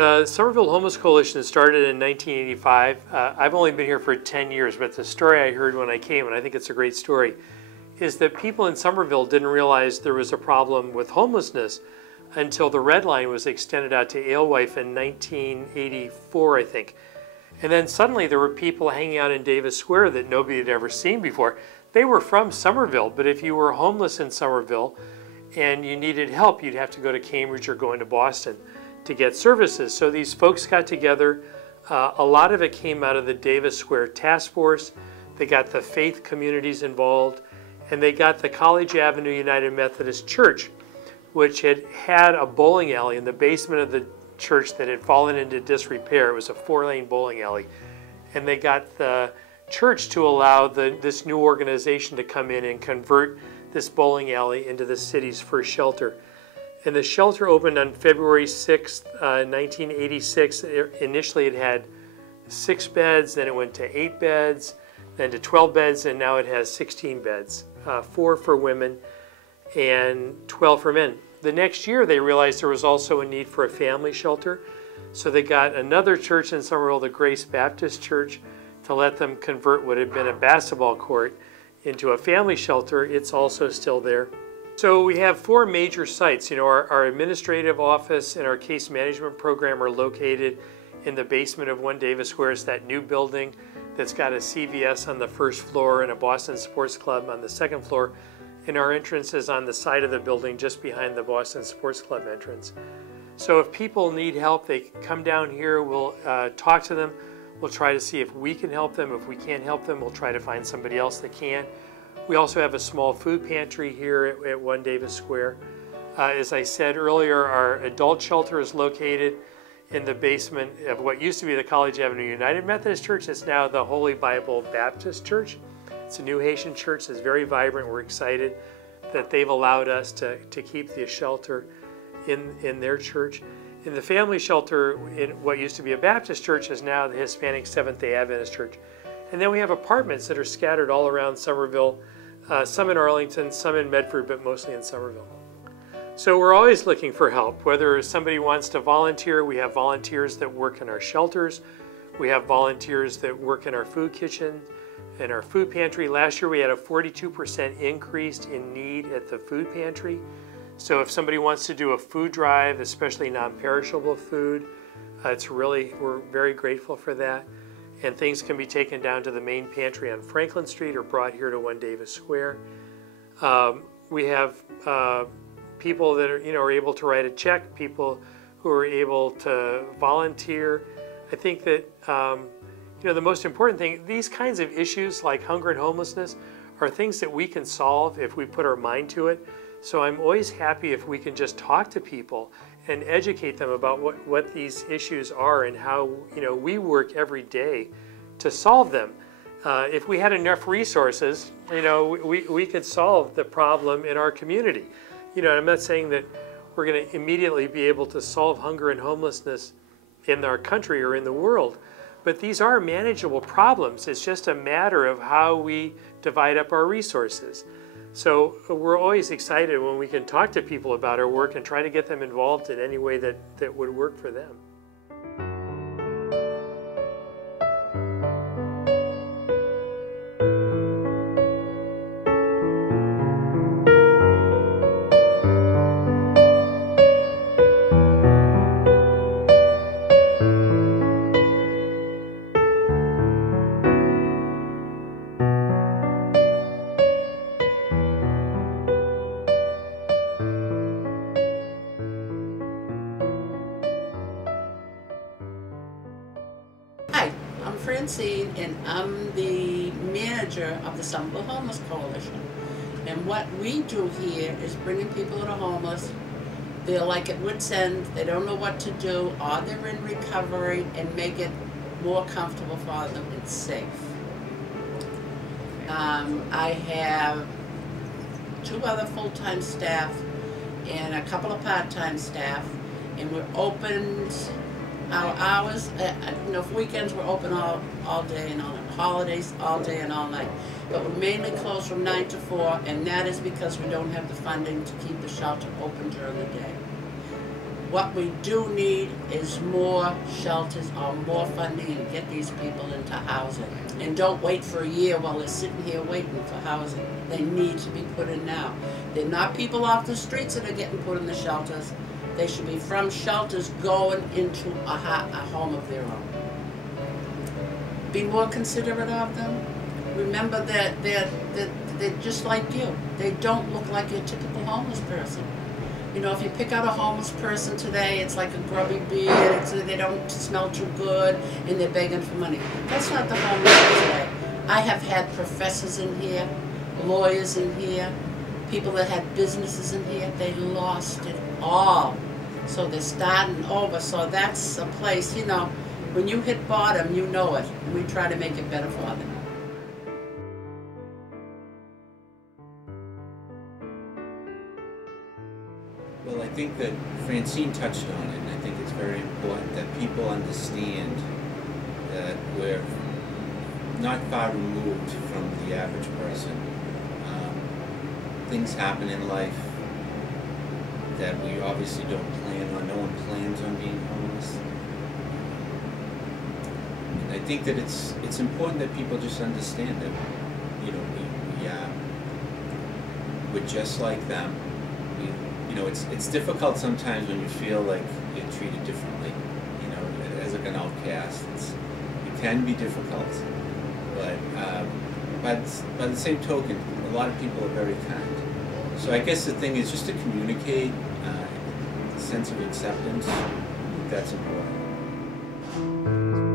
The Somerville Homeless Coalition started in 1985. I've only been here for 10 years, but the story I heard when I came, and I think it's a great story, is that people in Somerville didn't realize there was a problem with homelessness until the Red Line was extended out to Alewife in 1984, I think. And then suddenly there were people hanging out in Davis Square that nobody had ever seen before. They were from Somerville, but if you were homeless in Somerville and you needed help, you'd have to go to Cambridge or go into Boston to get services. So these folks got together. A lot of it came out of the Davis Square Task Force. They got the faith communities involved, and they got the College Avenue United Methodist Church, which had a bowling alley in the basement of the church that had fallen into disrepair. It was a 4-lane bowling alley. And they got the church to allow this new organization to come in and convert this bowling alley into the city's first shelter. And the shelter opened on February 6th, 1986. Initially it had 6 beds, then it went to 8 beds, then to 12 beds, and now it has 16 beds, 4 for women and 12 for men. The next year they realized there was also a need for a family shelter, so they got another church in Somerville, the Grace Baptist Church, to let them convert what had been a basketball court into a family shelter. It's also still there. So we have 4 major sites. You know, our administrative office and our case management program are located in the basement of 1 Davis Square. It's that new building that's got a CVS on the first floor and a Boston Sports Club on the second floor. And our entrance is on the side of the building just behind the Boston Sports Club entrance. So if people need help, they come down here, we'll talk to them. We'll try to see if we can help them. If we can't help them, we'll try to find somebody else that can. We also have a small food pantry here at 1 Davis Square. As I said earlier, our adult shelter is located in the basement of what used to be the College Avenue United Methodist Church. It's now the Holy Bible Baptist Church. It's a new Haitian church that's very vibrant. We're excited that they've allowed us to keep the shelter in their church. In the family shelter, in what used to be a Baptist church, is now the Hispanic Seventh-day Adventist Church. And then we have apartments that are scattered all around Somerville, some in Arlington, some in Medford, but mostly in Somerville. So we're always looking for help. Whether somebody wants to volunteer, we have volunteers that work in our shelters. We have volunteers that work in our food kitchen and our food pantry. Last year we had a 42% increase in need at the food pantry. So if somebody wants to do a food drive, especially non-perishable food, we're very grateful for that. And things can be taken down to the main pantry on Franklin Street or brought here to 1 Davis Square. We have people that are able to write a check, people who are able to volunteer. I think that the most important thing, these kinds of issues like hunger and homelessness are things that we can solve if we put our mind to it. So I'm always happy if we can just talk to people and educate them about what these issues are and how we work every day to solve them. If we had enough resources, we could solve the problem in our community. I'm not saying that we're going to immediately be able to solve hunger and homelessness in our country or in the world, but these are manageable problems. It's just a matter of how we divide up our resources. So we're always excited when we can talk to people about our work and try to get them involved in any way that would work for them. And I'm the manager of the Somerville Homeless Coalition. And what we do here is bringing people that are homeless. They're like at wit's end, they don't know what to do, or they're in recovery, and make it more comfortable for them and safe. I have 2 other full-time staff and a couple of part-time staff, and we're open. Our hours, for weekends we're open all day and on holidays all day and all night. But we're mainly closed from 9 to 4, and that is because we don't have the funding to keep the shelter open during the day. What we do need is more shelters or more funding and get these people into housing. And don't wait for a year while they're sitting here waiting for housing. They need to be put in now. They're not people off the streets that are getting put in the shelters. They should be from shelters going into a home of their own. Be more considerate of them. Remember that they're just like you. They don't look like your typical homeless person. You know, if you pick out a homeless person today, it's like a grubby beard, they don't smell too good, and they're begging for money. That's not the homeless today. I have had professors in here, lawyers in here, people that had businesses in here. They lost it all. So they're starting over. So that's a place, you know, when you hit bottom, you know it. And we try to make it better for them. Well, I think that Francine touched on it, and I think it's very important that people understand that we're not far removed from the average person. Things happen in life that we obviously don't plan on. No one plans on being homeless. And I think that it's important that people just understand that, you know, we're just like them. You know, it's difficult sometimes when you feel like you're treated differently, you know, as like an outcast. It can be difficult, but by the same token, a lot of people are very kind. So I guess the thing is just to communicate a sense of acceptance. That's important.